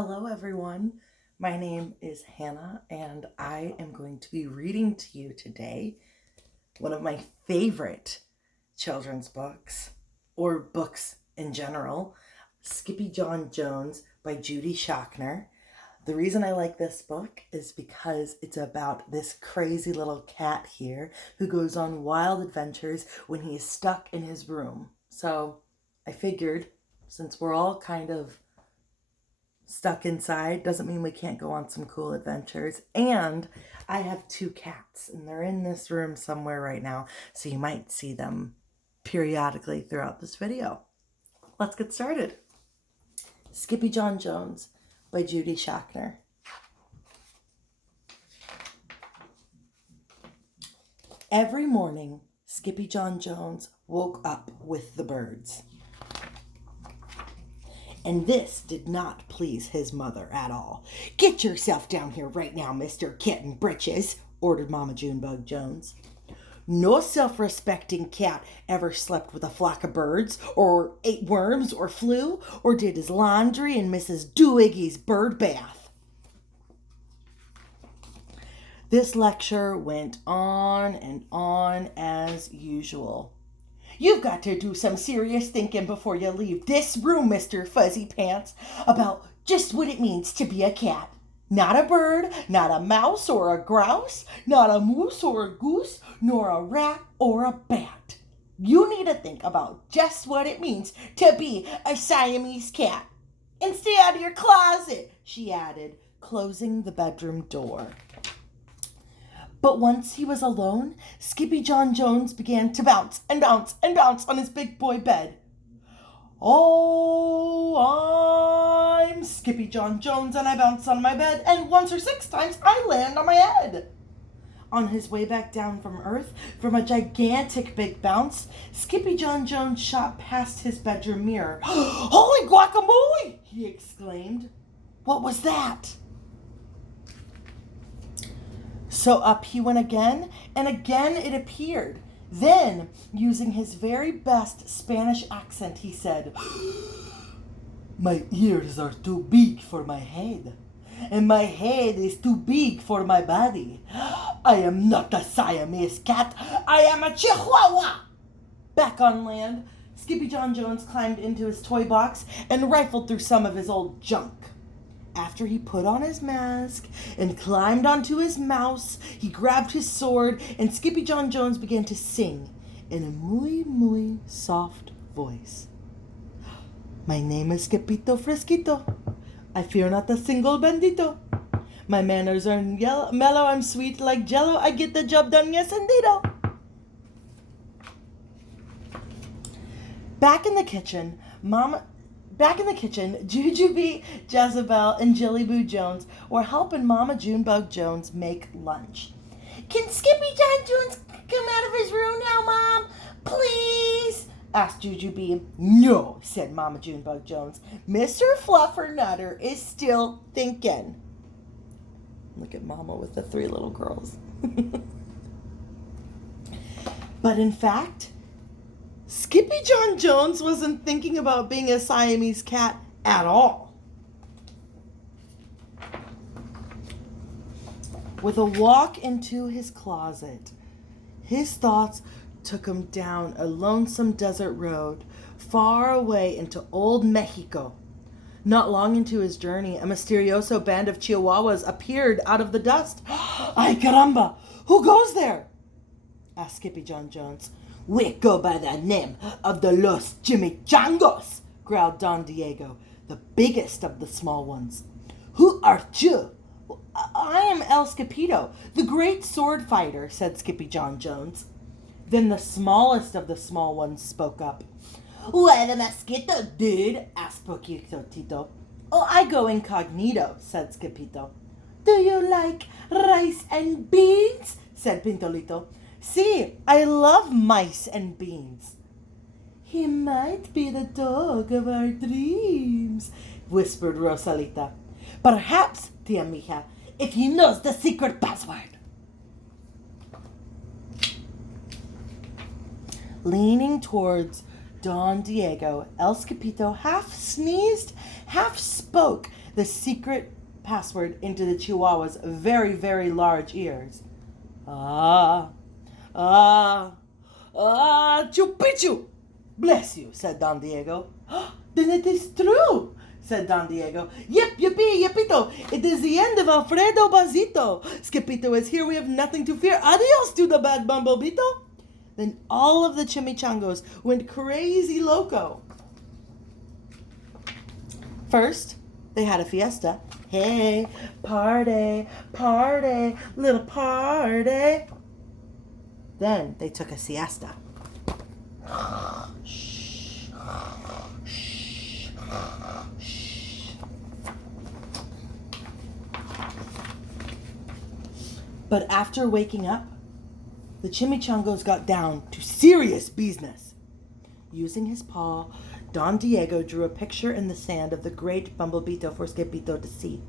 Hello everyone, my name is Hannah and I am going to be reading to you today one of my favorite children's books, or books in general, Skippyjon Jones by Judy Schachner. The reason I like this book is because it's about this crazy little cat here who goes on wild adventures when he is stuck in his room. So I figured, since we're all kind of stuck inside, doesn't mean we can't go on some cool adventures. And I have two cats and they're in this room somewhere right now, so you might see them periodically throughout this video. Let's get started. Skippyjon Jones by Judy Schachner. Every morning, Skippyjon Jones woke up with the birds. And this did not please his mother at all. "Get yourself down here right now, Mr. Kitten Britches," ordered Mama Junebug Jones. No self-respecting cat ever slept with a flock of birds, or ate worms, or flew, or did his laundry in Mrs. Dooiggy's bird bath. This lecture went on and on as usual. "You've got to do some serious thinking before you leave this room, Mr. Fuzzy Pants, about just what it means to be a cat. Not a bird, not a mouse or a grouse, not a moose or a goose, nor a rat or a bat. You need to think about just what it means to be a Siamese cat. And stay out of your closet," she added, closing the bedroom door. But once he was alone, Skippyjon Jones began to bounce and bounce and bounce on his big boy bed. "Oh, I'm Skippyjon Jones and I bounce on my bed, and once or 6 times I land on my head." On his way back down from Earth, from a gigantic big bounce, Skippyjon Jones shot past his bedroom mirror. "Holy guacamole!" he exclaimed. What was that? So up he went again, and again it appeared. Then, using his very best Spanish accent, he said, "My ears are too big for my head, and my head is too big for my body. I am not a Siamese cat, I am a Chihuahua." Back on land, Skippyjon Jones climbed into his toy box and rifled through some of his old junk. After he put on his mask and climbed onto his mouse, he grabbed his sword, and Skippyjon Jones began to sing in a muy soft voice. "My name is Skippito Fresquito. I fear not a single bandito. My manners are mellow, I'm sweet like jello. I get the job done, yes indeedo." Back in the kitchen, Jujubee, Jezebel, and Jillyboo Jones were helping Mama Junebug Jones make lunch. "Can Skippyjon Jones come out of his room now, Mom? Please?" asked Jujubee. "No," said Mama Junebug Jones. "Mr. Fluffernutter is still thinking." Look at Mama with the 3 little girls. But in fact, Skippyjon Jones wasn't thinking about being a Siamese cat at all. With a walk into his closet, his thoughts took him down a lonesome desert road far away into old Mexico. Not long into his journey, a mysterioso band of Chihuahuas appeared out of the dust. "Ay caramba, who goes there?" asked Skippyjon Jones. "We go by the name of the Los Chimichangas," growled Don Diego, the biggest of the small ones. "Who are you?" "I am El Skippito, the great sword fighter," said Skippyjon Jones. Then the smallest of the small ones spoke up. "Where the mosquito, dude?" asked Poquito Tito. "Oh, I go incognito," said Skippito. "Do you like rice and beans?" said Pintolito. "See, I love mice and beans." "He might be the dog of our dreams," whispered Rosalita. "Perhaps, Tia Mija, if he knows the secret password." Leaning towards Don Diego, El Skippito half sneezed, half spoke the secret password into the Chihuahua's very, very large ears. Ah, ah, Chupichu! Bless you, said Don Diego. Then it is true, said Don Diego. Yep, yippee, yippito. It is the end of Alfredo Bazito. Skippito is here. We have nothing to fear. Adios to the bad Bumblebito. Then all of the chimichangos went crazy loco. First, they had a fiesta. Hey, party, party, little party. Then they took a siesta. Shh, shh, shh. But after waking up, the chimichangos got down to serious business. Using his paw, Don Diego drew a picture in the sand of the great Bumblebito for Skippito to see.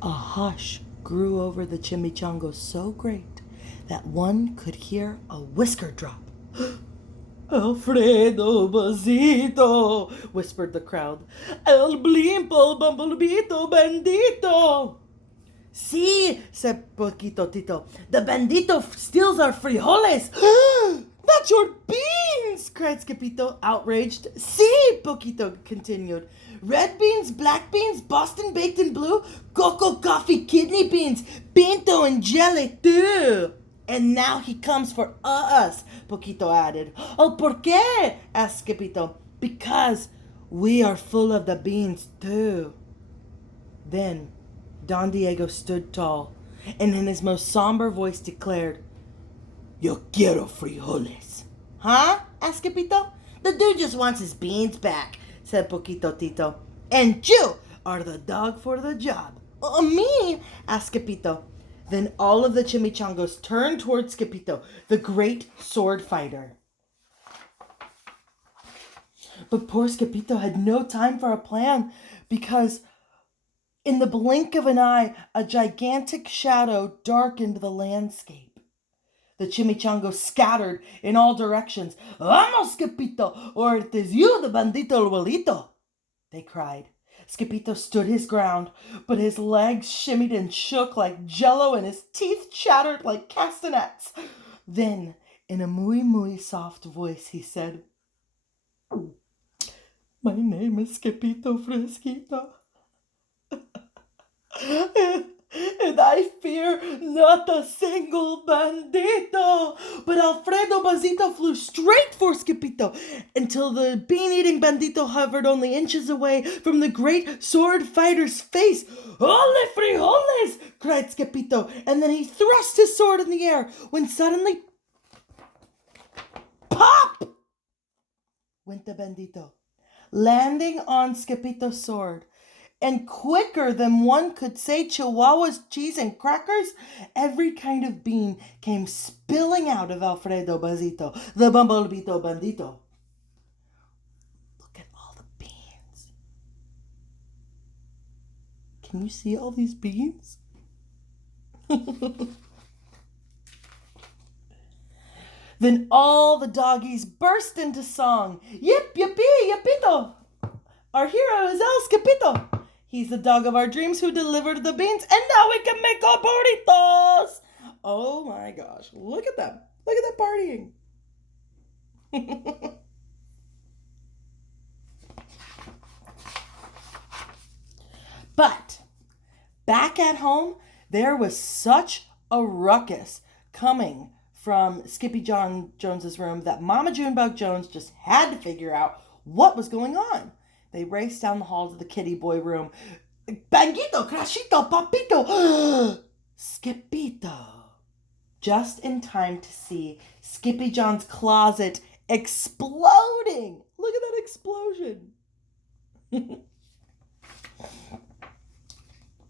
A hush grew over the chimichangos so great that one could hear a whisker drop. Alfredo Bazito, whispered the crowd. El blimpo Bumblebito bandito. See, said Poquito Tito, the bandito steals our frijoles. Not your beans, cried Skippito, outraged. See, Poquito continued. Red beans, black beans, Boston baked and blue, cocoa, coffee, kidney beans, pinto and jelly too. And now he comes for us, Poquito added. Oh, ¿por qué? Asked Skippito. Because we are full of the beans too. Then Don Diego stood tall and in his most somber voice declared, Yo quiero frijoles. Huh? Asked Skippito. The dude just wants his beans back, said Poquito Tito. And you are the dog for the job. Me? Asked Skippito. Then all of the chimichangos turned toward Skippito, the great sword fighter. But poor Skippito had no time for a plan because in the blink of an eye, a gigantic shadow darkened the landscape. The chimichangos scattered in all directions. Vamos, Skippito, or it is you, the bandito abuelito, they cried. Skippito stood his ground, but his legs shimmied and shook like jello and his teeth chattered like castanets. Then, in a muy soft voice, he said, My name is Skippito Fresquito. And I fear not a single bandito. But Alfredo Bazito flew straight for Skippito until the bean-eating bandito hovered only inches away from the great sword fighter's face. Ole frijoles! Cried Skippito, and then he thrust his sword in the air when suddenly, pop! Went the bandito, landing on Skippito's sword. And quicker than one could say Chihuahua's cheese and crackers, every kind of bean came spilling out of Alfredo Bazito, the Bumblebito Bandito. Look at all the beans. Can you see all these beans? Then all the doggies burst into song. Yip, yippee, yippito. Our hero is El Skippito. He's the dog of our dreams who delivered the beans, and now we can make our burritos. Oh my gosh, look at them. Look at them partying. But back at home, there was such a ruckus coming from Skippyjon Jones's room that Mama Junebug Jones just had to figure out what was going on. They raced down the hall to the kitty boy room. Banguito, crashito, papito, Skippito. Just in time to see Skippyjon's closet exploding. Look at that explosion.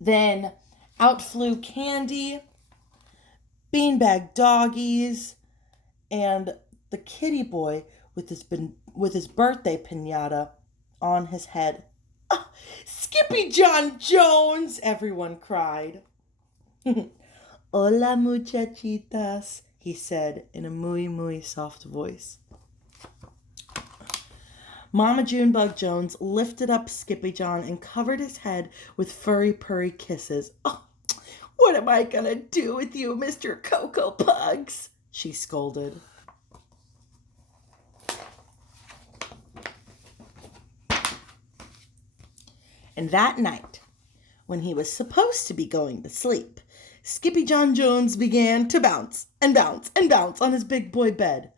Then out flew Candy, beanbag doggies, and the kitty boy with his birthday piñata on his head. Oh, Skippyjon Jones! Everyone cried. Hola, muchachitas, he said in a muy soft voice. Mama Junebug Jones lifted up Skippyjon and covered his head with furry purry kisses. "Oh, what am I gonna do with you, Mr. Cocoa Pugs?" she scolded. And that night, when he was supposed to be going to sleep, Skippyjon Jones began to bounce and bounce and bounce on his big boy bed.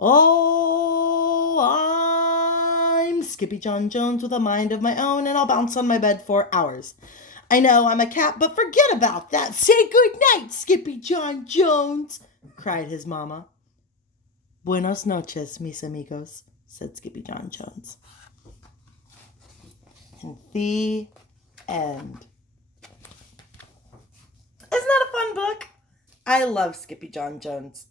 "Oh, I'm Skippyjon Jones with a mind of my own, and I'll bounce on my bed for hours. I know I'm a cat, but forget about that. Say good night, Skippyjon Jones," cried his mama. "Buenos noches, mis amigos," said Skippyjon Jones. And the end. Isn't that a fun book? I love Skippyjon Jones.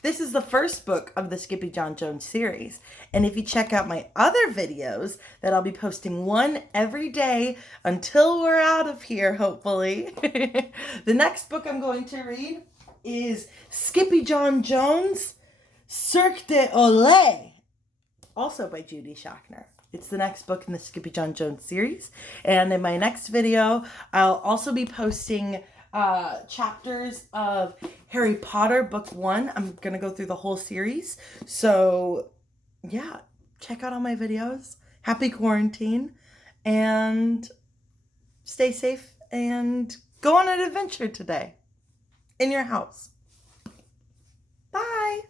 This is the first book of the Skippyjon Jones series. And if you check out my other videos, that I'll be posting one every day until we're out of here, hopefully. The next book I'm going to read is Skippyjon Jones, Cirque de Olé, also by Judy Schachner. It's the next book in the Skippyjon Jones series. And in my next video, I'll also be posting chapters of Harry Potter book 1. I'm going to go through the whole series. So, yeah, check out all my videos. Happy quarantine. And stay safe and go on an adventure today in your house. Bye.